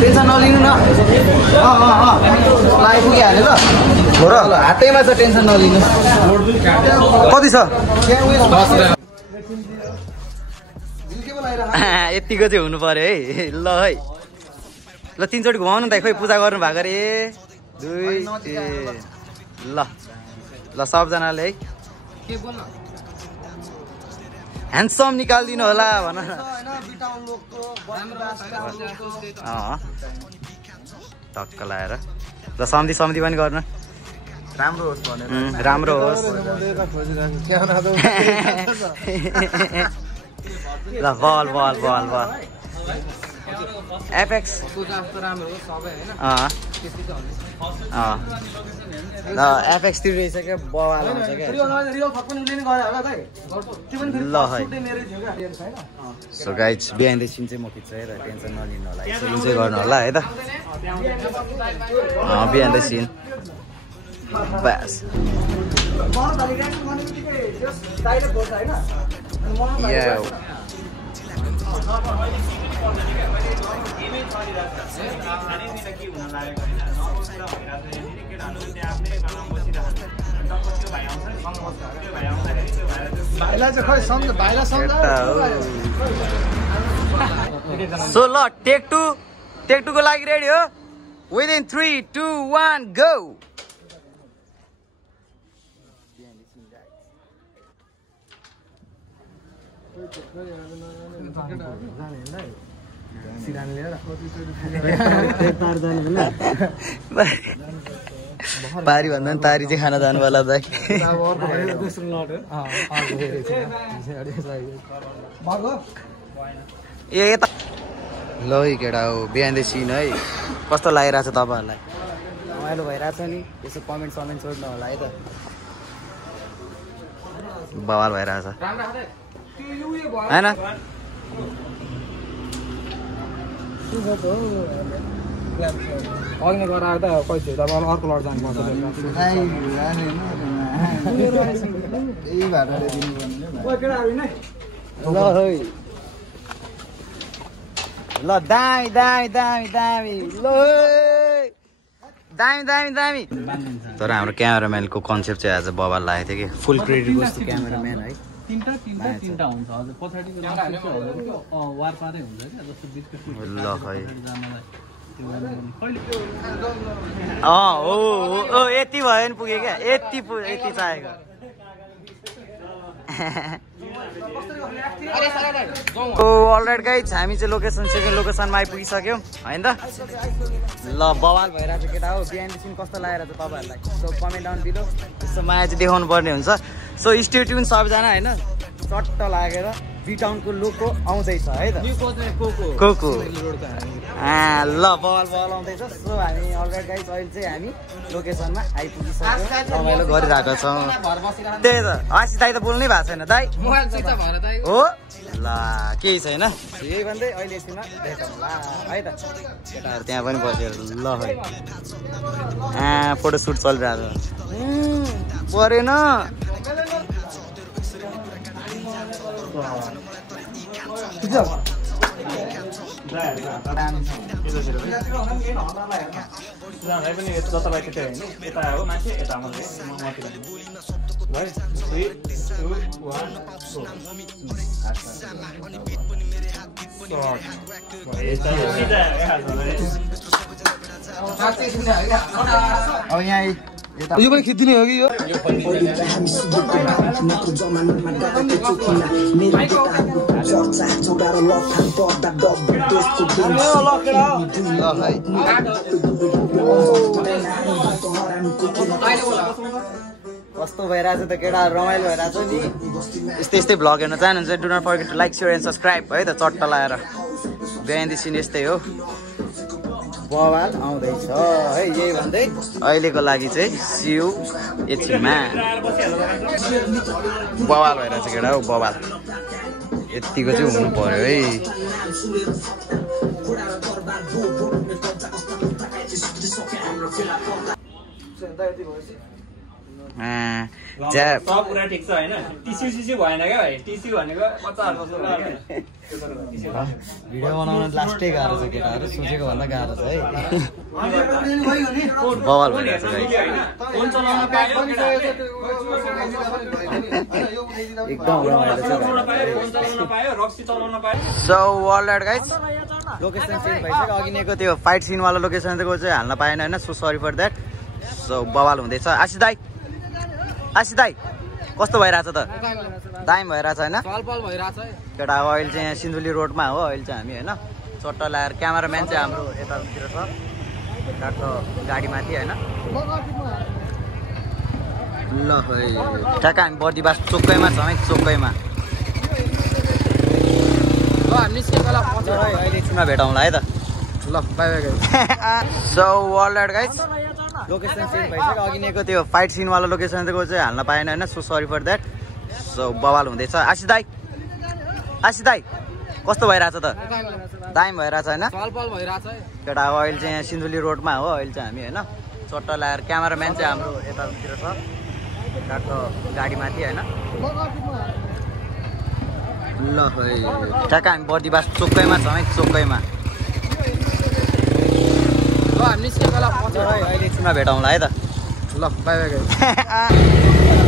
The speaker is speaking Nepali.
टेन्सन नलिनु न आइपुग्यो हाल्यो ल हातैमा छ टेन्सन नलिनु कति छ यतिको चाहिँ हुनु पर्यो है ल है ल 3 चोटि घुमाउनु त खोइ पूजा गर्नु भएको रे 2 3 ल ल सबजनाले है के बोल्न ह्यान्डसम निकाल्दिनु होला भन टक्क लाएर ल सम्धि पनि गर्न राम्रो होस् भनेर राम्रो होस् ल बल एपेक्स ल एपेक्स तिर रहेछ क्या बवाल हुन्छ क्या ल है so guys behind the scene चाहिँ म खिच्छु है र टेन्सन नलिनु होला इन्जोय गर्नु होला है त बिहाइन्ड द सिन बस सो ल टेक 2 को लागि रेडी हो विदिन 3 2 1 गो पारी भन्दा पनि तारी चाहिँ खाना जानुवाला दाइ ए यता ल है केटा हो बिहाइन्ड द सिन है कस्तो लागिरहेछ तपाईँहरूलाई रमाइलो भइरहेछ नि यसो कमेन्ट सोध्नु होला है त बवाल भइरहेछ हैन अग्नि गरेर आउँदा पैसा त अब अर्को लड जानुपर्छ ल दामी दामी तर हाम्रो क्यामेराम्यानको कन्सेप्ट चाहिँ आज बवाल लागेको थियो कि फुल क्रेडिट गोस् टु क्यामेराम्यान है तीनटा हुन्छ हजुर पछाडिको वार पारै हुन्छ क्या जस्तो बिचको ल है यति भयो नि पुग्यो क्या यति चाहिएको अलराइट गाइज हामी चाहिँ सेकेन्ड लोकेसनमा आइपुगिसक्यौँ होइन त ल बवाल भइरहेको छ केटा हो बिहाइन्ड द सिन कस्तो लागेर छ तपाईँहरूलाई सो कमेन्ट डाउन बिलो यस्तो माया चाहिँ देखाउनु पर्ने हुन्छ सो स्टे ट्युन सबजना होइन चट्ट लागेर बिटाउनको लोको आउँदैछ है त कोको ल बल आउँदैछ सो हामी अलराइट गाइज अहिले चाहिँ हामी लोकेसनमा आइपुगिसक्यौँ रमाइलो गरिरहेको छौँ त्यही त आशिष दाइ त बोल्नै भएको छैन दाइ हो ल केही छैन यही भन्दै अहिले एकछिनमा देखाउँ ल है त केटाहरू त्यहाँ पनि बसेर ल है फोटोसुट चलिरहेको छ परेन अब यहाँ यो पनि खिच्दिने हो कि यो कस्तो भइरहेछ त केटाहरू रमाइलो भइरहेछ नि यस्तै यस्तै भ्लग हेर्न चाहनुहुन्छ do not forget to like share and subscribe है त चट्टा लाएर बिहाइन्ड द सिन यस्तै हो बवाल आउँदैछ है यही भन्दै अहिलेको लागि चाहिँ सियु एकछिनमा बवाल भइरहेछ केटा हौ बवाल यतिको चाहिँ हुनु पर्यो है कुरा ठिक छ होइन टिस्यु भएन क्या भाइ टिस्यु भनेको 50 वर्ष भिडियो बनाउन लास्टै गाह्रो छ केटाहरू सोचेको भन्दा गाह्रो छ है बवाल भइरहेछ एकदम so all right guys location change भइसक्यो अघि नेको त्यो फाइट सिनवाला लोकेसनको चाहिँ हाल्न पाएन होइन so sorry for that so बवाल हुँदैछ आशिष दाई कस्तो भइरहेछ त दामी भइरहेछ होइन केटा अब अहिले चाहिँ यहाँ सिन्धुली रोडमा हो अहिले चाहिँ हामी होइन चट्टा ल्याएर क्यामेराम्यान चाहिँ हाम्रो यतातिर छ काठको गाडीमाथि होइन ल है ठ्याक्क हामी बर्दिवास चोकैमा छौँ है चोकैमा अहिले एकछिनमा भेटौँला है त ल by by so all right guys location change भइसक्यो अघि नेको त्यो फाइट सिनवाला लोकेसनको चाहिँ हाल्न पाएन होइन so sorry for that so बवाल हुँदैछ आशिष दाई कस्तो भइरहेछ त दामी भइरहेछ होइन केटा अब अहिले चाहिँ यहाँ सिन्धुली रोडमा हो अहिले चाहिँ हामी होइन चट्टा ल्याएर क्यामेराम्यान चाहिँ हाम्रो यतातिर छ काठको गाडीमाथि होइन ल है ठ्याक्क हामी बर्दिवास चोकैमा छौँ है चोकैमा अहिले एकछिनमा भेटौँला है त ल बाई बाई